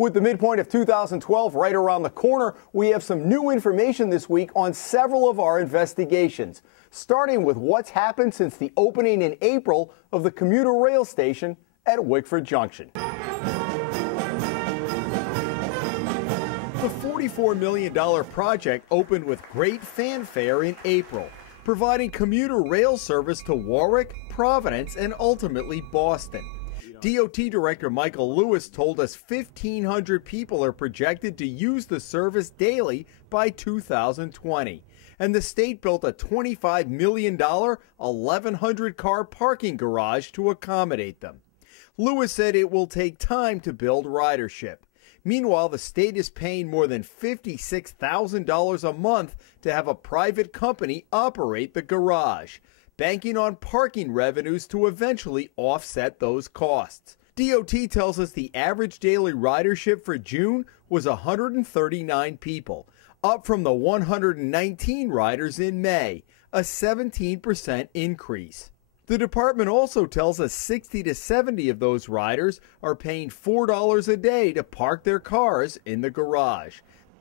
With the midpoint of 2012 right around the corner, we have some new information this week on several of our investigations, starting with what's happened since the opening in April of the commuter rail station at Wickford Junction. The $44 million project opened with great fanfare in April, providing commuter rail service to Warwick, Providence, and ultimately Boston. DOT Director Michael Lewis told us 1,500 people are projected to use the service daily by 2020. And the state built a $25 million, 1,100-car parking garage to accommodate them. Lewis said it will take time to build ridership. Meanwhile, the state is paying more than $56,000 a month to have a private company operate the garage, banking on parking revenues to eventually offset those costs. DOT tells us the average daily ridership for June was 139 people, up from the 119 riders in May, a 17% increase. The department also tells us 60 to 70 of those riders are paying $4 a day to park their cars in the garage.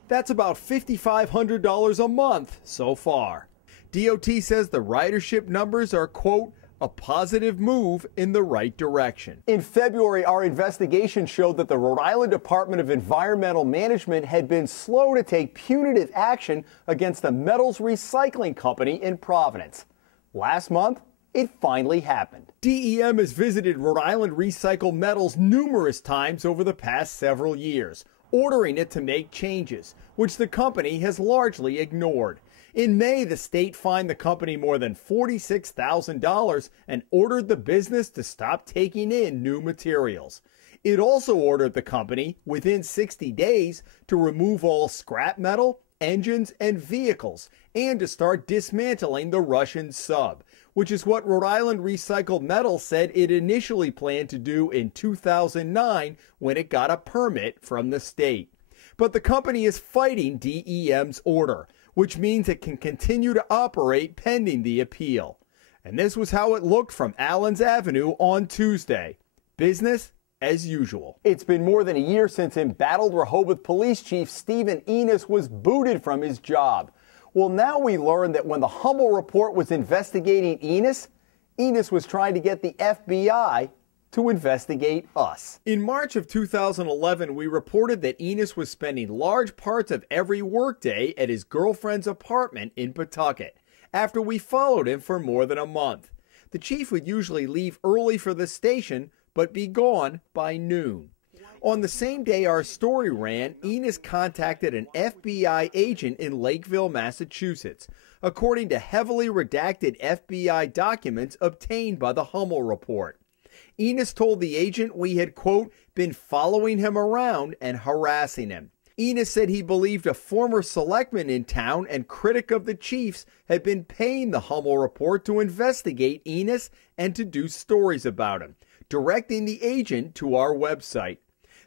That's about $5,500 a month so far. DOT says the ridership numbers are, quote, a positive move in the right direction. In February, our investigation showed that the Rhode Island Department of Environmental Management had been slow to take punitive action against a metals recycling company in Providence. Last month, it finally happened. DEM has visited Rhode Island Recycle Metals numerous times over the past several years, ordering it to make changes, which the company has largely ignored. In May, the state fined the company more than $46,000 and ordered the business to stop taking in new materials. It also ordered the company, within 60 days, to remove all scrap metal, engines, and vehicles, and to start dismantling the Russian sub, which is what Rhode Island Recycled Metals said it initially planned to do in 2009 when it got a permit from the state. But the company is fighting DEM's order, which means it can continue to operate pending the appeal. And this was how it looked from Allens Avenue on Tuesday. Business as usual. It's been more than a year since embattled Rehoboth Police Chief Stephen Enos was booted from his job. Well, now we learn that when the Hummel Report was investigating Enos was trying to get the FBI to investigate us. In March of 2011, we reported that Enos was spending large parts of every workday at his girlfriend's apartment in Pawtucket, after we followed him for more than a month. The chief would usually leave early for the station, but be gone by noon. On the same day our story ran, Enos contacted an FBI agent in Lakeville, Massachusetts, according to heavily redacted FBI documents obtained by the Hummel Report. Enos told the agent we had, quote, been following him around and harassing him. Enos said he believed a former selectman in town and critic of the chief's had been paying the Hummel Report to investigate Enos and to do stories about him, directing the agent to our website.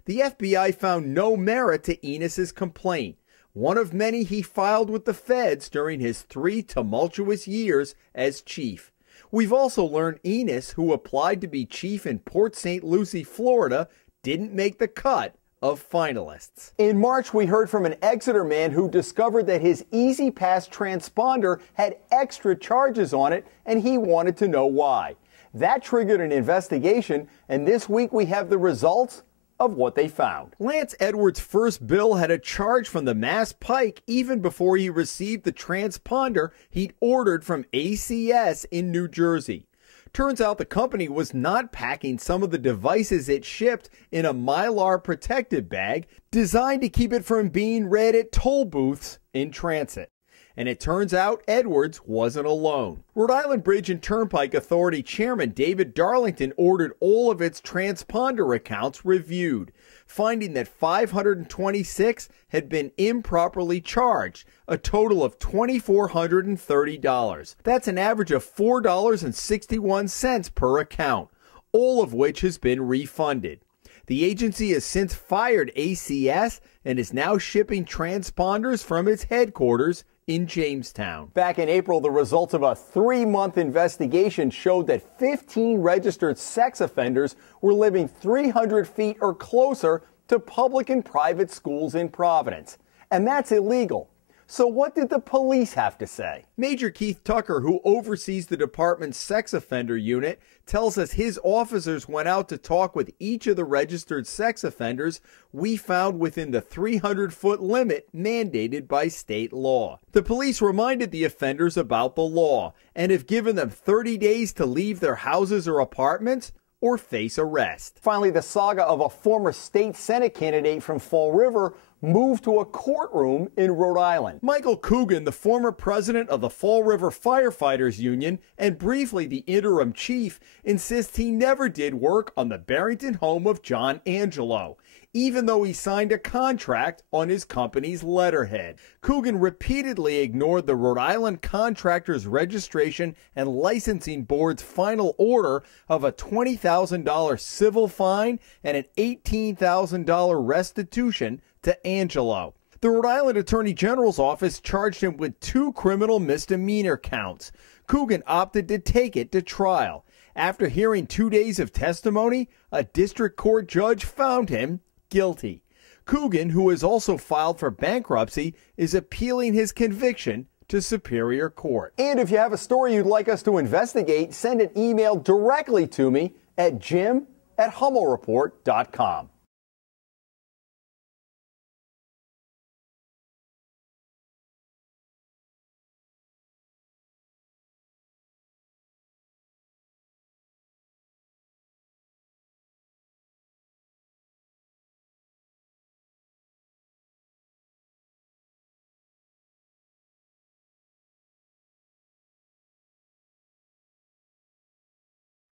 The FBI found no merit to Enos's complaint, one of many he filed with the feds during his 3 tumultuous years as chief. We've also learned Enos, who applied to be chief in Port St. Lucie, Florida, didn't make the cut of finalists. In March, we heard from an Exeter man who discovered that his Easy Pass transponder had extra charges on it, and he wanted to know why. That triggered an investigation, and this week we have the results of what they found. Lance Edwards' first bill had a charge from the Mass Pike even before he received the transponder he'd ordered from ACS in New Jersey. Turns out the company was not packing some of the devices it shipped in a Mylar protected bag designed to keep it from being read at toll booths in transit. And it turns out Edwards wasn't alone. Rhode Island Bridge and Turnpike Authority Chairman David Darlington ordered all of its transponder accounts reviewed, finding that 526 had been improperly charged, a total of $2,430. That's an average of $4.61 per account, all of which has been refunded. The agency has since fired ACS and is now shipping transponders from its headquarters in Jamestown. Back in April, the results of a 3-month investigation showed that 15 registered sex offenders were living 300 feet or closer to public and private schools in Providence. And that's illegal. So what did the police have to say? Major Keith Tucker, who oversees the department's sex offender unit, tells us his officers went out to talk with each of the registered sex offenders we found within the 300-foot limit mandated by state law. The police reminded the offenders about the law and have given them 30 days to leave their houses or apartments or face arrest. Finally, the saga of a former state Senate candidate from Fall River moved to a courtroom in Rhode Island. Michael Coogan, the former president of the Fall River Firefighters Union and briefly the interim chief, insists he never did work on the Barrington home of John Angelo, even though he signed a contract on his company's letterhead. Coogan repeatedly ignored the Rhode Island Contractors Registration and Licensing Board's final order of a $20,000 civil fine and an $18,000 restitution to Angelo. The Rhode Island Attorney General's office charged him with 2 criminal misdemeanor counts. Coogan opted to take it to trial. After hearing 2 days of testimony, a district court judge found him guilty. Coogan, who has also filed for bankruptcy, is appealing his conviction to Superior Court. And if you have a story you'd like us to investigate, send an email directly to me at jim@hummelreport.com.